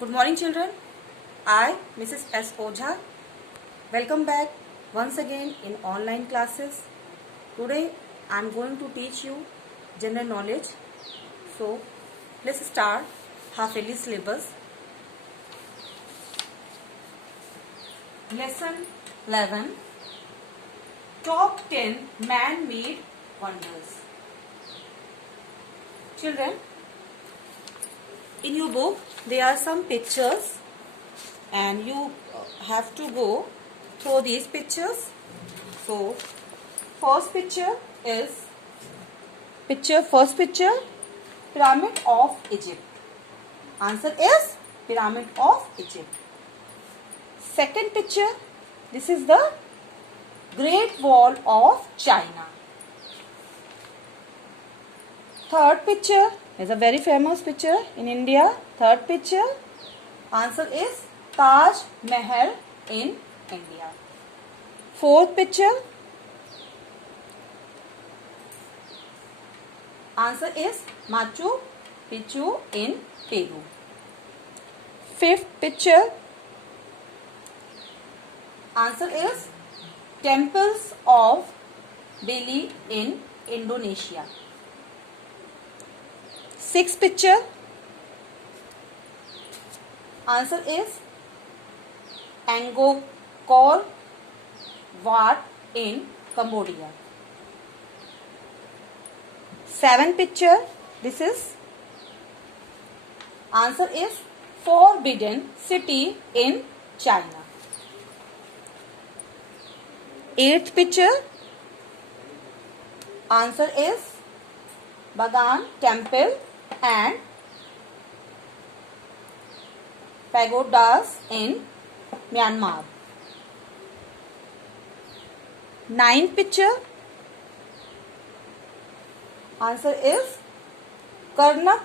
Good morning, children. I, Mrs. S. Ojha, welcome back once again in online classes. Today I am going to teach you general knowledge. So let's start half yearly syllabus. Lesson 11, Top 10 Man-Made Wonders. Children, in your book there are some pictures and you have to go through these pictures. So first picture Pyramid of Egypt. Answer is Pyramid of Egypt. Second picture, this is the Great Wall of China. Third picture is a very famous picture in India. Third picture, answer is Taj Mahal in India. Fourth picture, answer is Machu Picchu in Peru. Fifth picture, answer is Temples of Delhi in Indonesia. Sixth picture, answer is Angkor Wat in Cambodia. Seventh picture, this is answer is Forbidden City in China. Eighth picture, answer is Bagan Temple and pagodas in Myanmar. Ninth picture, answer is Karnak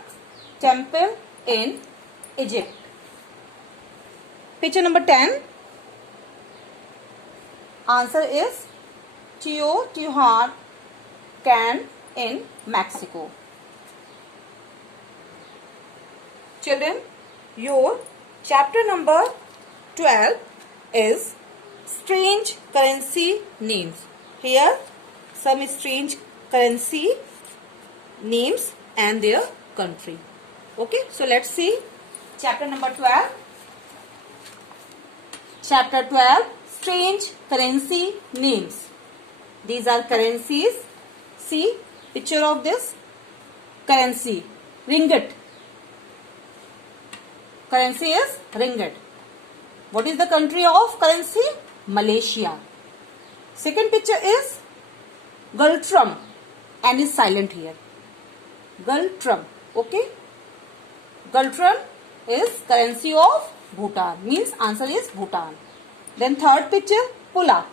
Temple in Egypt. Picture number 10, answer is Teotihuacan in Mexico. Children, your chapter number 12 is strange currency names. Here some strange currency names and their country. Okay, so let's see chapter number 12. Chapter 12, strange currency names. These are currencies. See picture of this currency, ringgit. Currency is ringgit. What is the country of currency? Malaysia. Second picture is Galtrum and is silent here. Galtrum. Okay. Galtrum is currency of Bhutan. Means answer is Bhutan. Then third picture, Pula.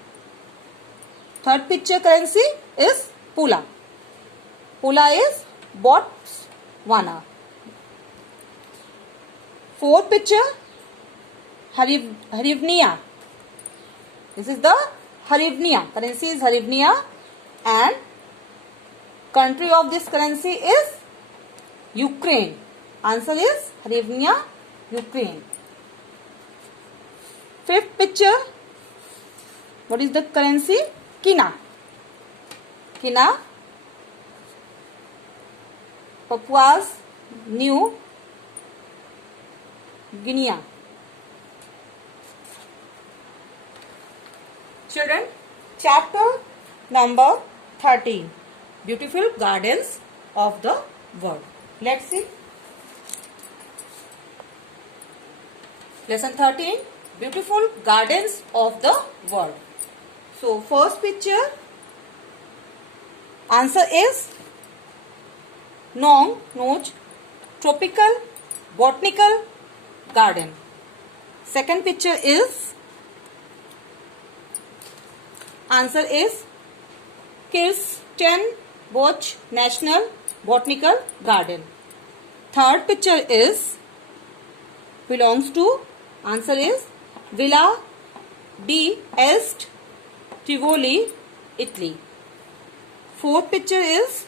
Third picture currency is Pula. Pula is Botswana. Fourth picture, Hryvnia. This is the Hryvnia. Currency is Hryvnia and country of this currency is Ukraine. Answer is Hryvnia, Ukraine. Fifth picture, what is the currency? Kina. Kina, Papua New Guinea. Children, chapter number 13, Beautiful Gardens of the World. Let's see. Lesson 13, Beautiful Gardens of the World. So, first picture, answer is Nong Noj Tropical Botanical Garden. Second picture is, answer is Kirstenbosch National Botanical Garden. Third picture is belongs to, answer is Villa di Est Tivoli, Italy. Fourth picture is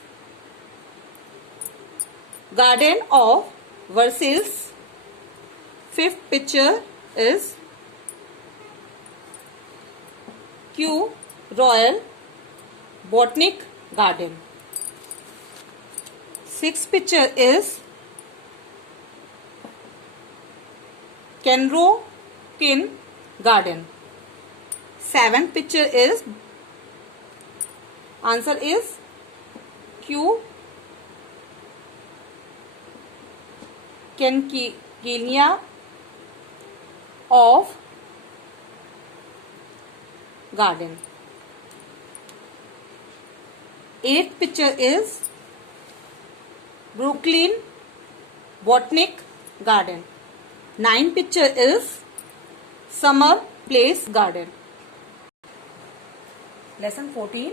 Garden of Versailles, Fifth picture is Kew Royal Botanic Garden. Sixth picture is Kenrokin Garden. Seventh picture is, answer is Kew Kenkia of Garden. Eighth picture is Brooklyn Botanic Garden. Ninth picture is Summer Place Garden. Lesson 14,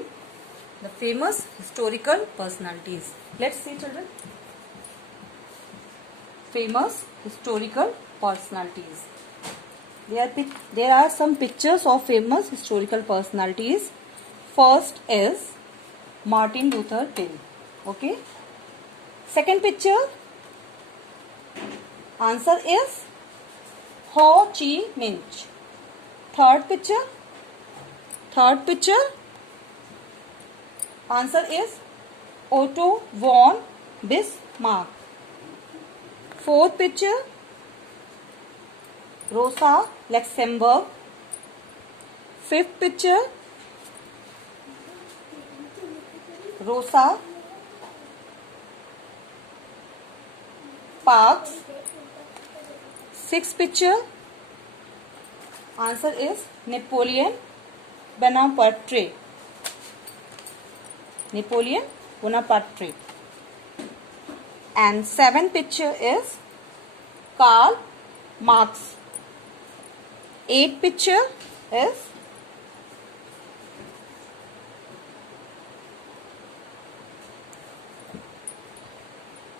the famous historical personalities. Let's see, children. Famous historical personalities. There are some pictures of famous historical personalities. First is Martin Luther King. Okay. Second picture, answer is Ho Chi Minh. Third picture, answer is Otto von Bismarck. Fourth picture, Rosa Luxemburg. Fifth picture, Rosa Parks. Sixth picture, answer is Napoleon Bonaparte. And seventh picture is Karl Marx. Eighth picture is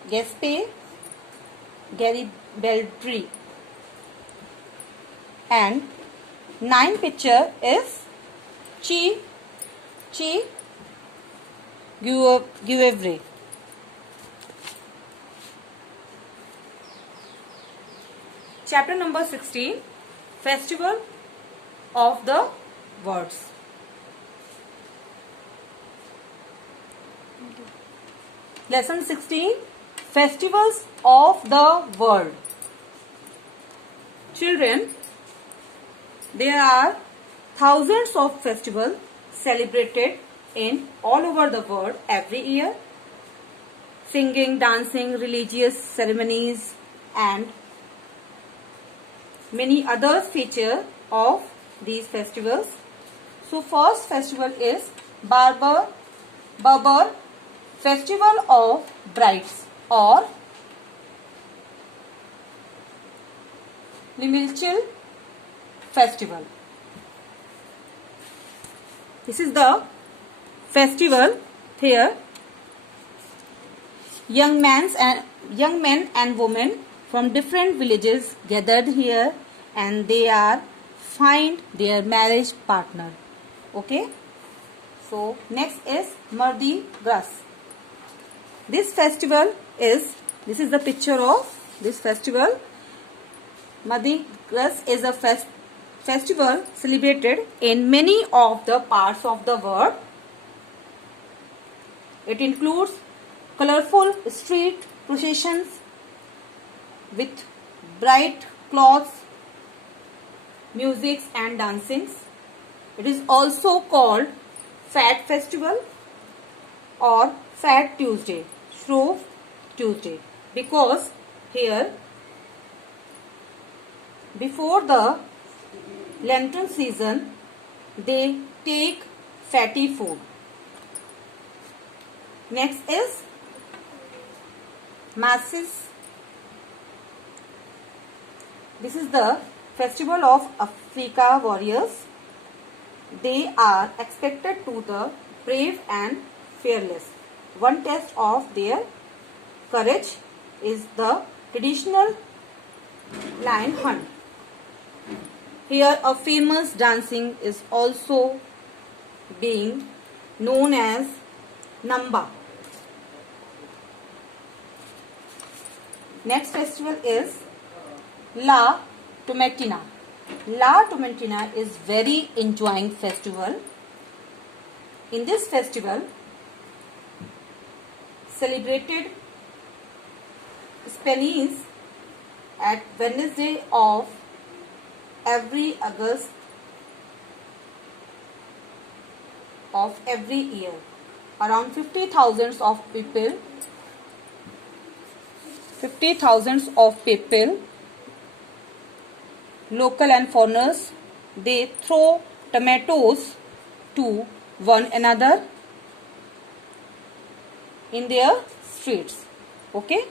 Gaspard Garibaldi. And ninth picture is Che Guevara. Chapter number 16, Festival of the Words. Lesson 16, Festivals of the World. Children, there are thousands of festivals celebrated in all over the world every year. Singing, dancing, religious ceremonies and many other features of these festivals. So first festival is Berber Festival of Brides or Limilchil Festival. This is the festival here. Young men and women from different villages gathered here and they are find their marriage partner. Okay. So next is Mardi Gras. This is the picture of this festival. Mardi Gras is a festival celebrated in many of the parts of the world. It includes colorful street processions with bright clothes, music and dancings. It is also called Fat Festival or Fat Tuesday, Shrove Tuesday, because here before the Lenten season they take fatty food. Next is Masses. This is the festival of Africa warriors. They are expected to the brave and fearless. One test of their courage is the traditional lion hunt. Here a famous dancing is also being known as Namba. Next festival is La Tomatina. La Tomatina is very enjoying festival. In this festival, celebrated Spanish at Wednesday of every August of every year. Around 50,000 of people, local and foreigners, they throw tomatoes to one another in their streets. Okay,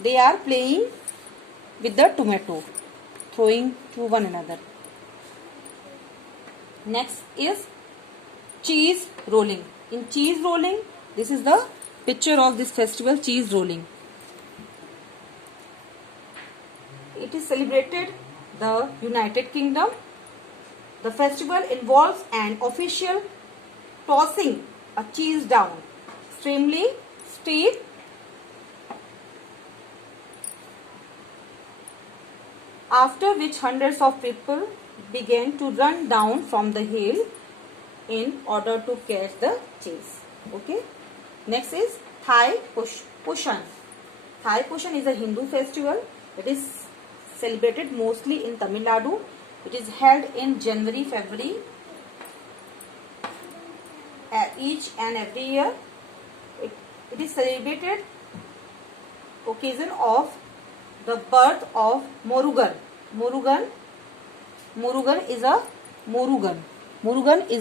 they are playing with the tomato, throwing to one another. Next is cheese rolling. In cheese rolling, this is the picture of this festival, cheese rolling. It is celebrated the United Kingdom. The festival involves an official tossing a cheese down extremely steep after which hundreds of people began to run down from the hill in order to catch the cheese. Okay. Next is Thai Pushan. Thai Pushan is a Hindu festival. It is celebrated mostly in Tamil Nadu. It is held in January, February each and every year. It is celebrated occasion of the birth of Murugan. Murugan is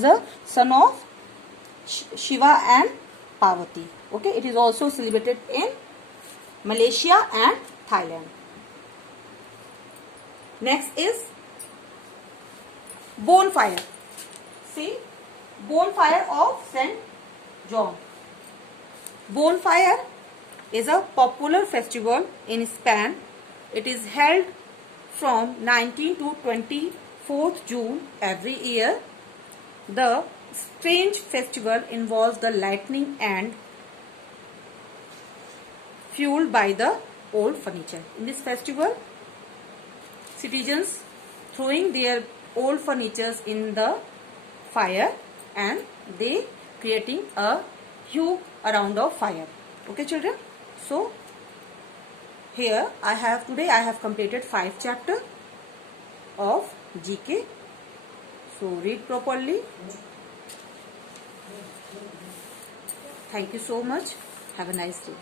a son of Shiva and Parvati. Okay, it is also celebrated in Malaysia and Thailand. Next is bonfire. See, bonfire of St. John. Bonfire is a popular festival in Spain. It is held from 19 to 24th June every year. The strange festival involves the lightning and fueled by the old furniture. In this festival, citizens throwing their old furnitures in the fire and they creating a huge around of fire. Okay, children. So here today I have completed 5 chapters of GK. So read properly. Thank you so much. Have a nice day.